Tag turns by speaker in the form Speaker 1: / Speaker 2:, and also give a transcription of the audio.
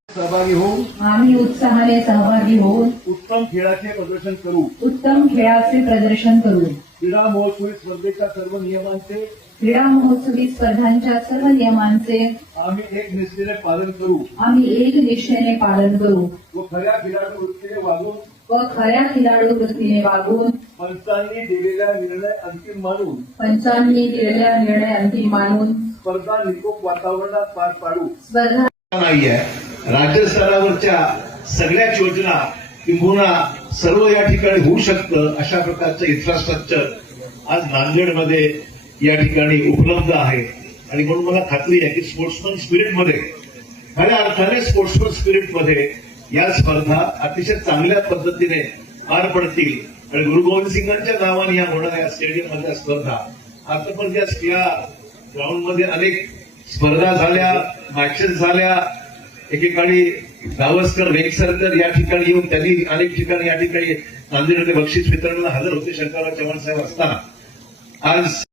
Speaker 1: सहभागी होऊन
Speaker 2: आम्ही उत्साहाने सहभागी होऊन
Speaker 1: उत्तम खेळाचे प्रदर्शन करू.
Speaker 2: उत्तम खेळाचे प्रदर्शन करू.
Speaker 1: क्रीडा महोत्सवी स्पर्धेच्या सर्व नियमांचे
Speaker 2: क्रीडा महोत्सवी स्पर्धांच्या सर्व नियमांचे
Speaker 1: आम्ही एक निष्ठेने पालन करू
Speaker 2: आम्ही एक निष्ठेने पालन करू
Speaker 1: व खऱ्या खिलाडू वृत्तीने वागून
Speaker 2: व खऱ्या खिलाडू वृत्तीने वागून
Speaker 1: पंचांनी दिलेला निर्णय अंतिम मानून
Speaker 2: पंचांनी दिलेला निर्णय अंतिम मानून
Speaker 1: स्पर्धा निकोप वातावरणात पार पाडू.
Speaker 2: स्पर्धा
Speaker 3: नाहीये. राज्य स्तरावरच्या सगळ्याच योजना किंबहुना सर्व या ठिकाणी होऊ शकतं अशा प्रकारचं इन्फ्रास्ट्रक्चर आज नांदेडमध्ये या ठिकाणी उपलब्ध आहे. आणि म्हणून मला खात्री आहे की स्पोर्ट्समन स्पिरिटमध्ये खऱ्या अर्थाने स्पोर्ट्समन स्पिरिटमध्ये या स्पर्धा अतिशय चांगल्या पद्धतीने पार पडतील. आणि गुरु गोविंद सिंगांच्या नावाने या होणाऱ्या स्टेडियममधल्या स्पर्धा आता पण या ग्राउंडमध्ये अनेक स्पर्धा झाल्या, मॅचेस झाल्या. एकेकाळी गावस्कर वेंगसरकर या ठिकाणी येऊन त्यांनी अनेक ठिकाणी या ठिकाणी नांदेडमध्ये बक्षीस वितरणाला हजर होते शंकरराव चव्हाण साहेब असताना. आज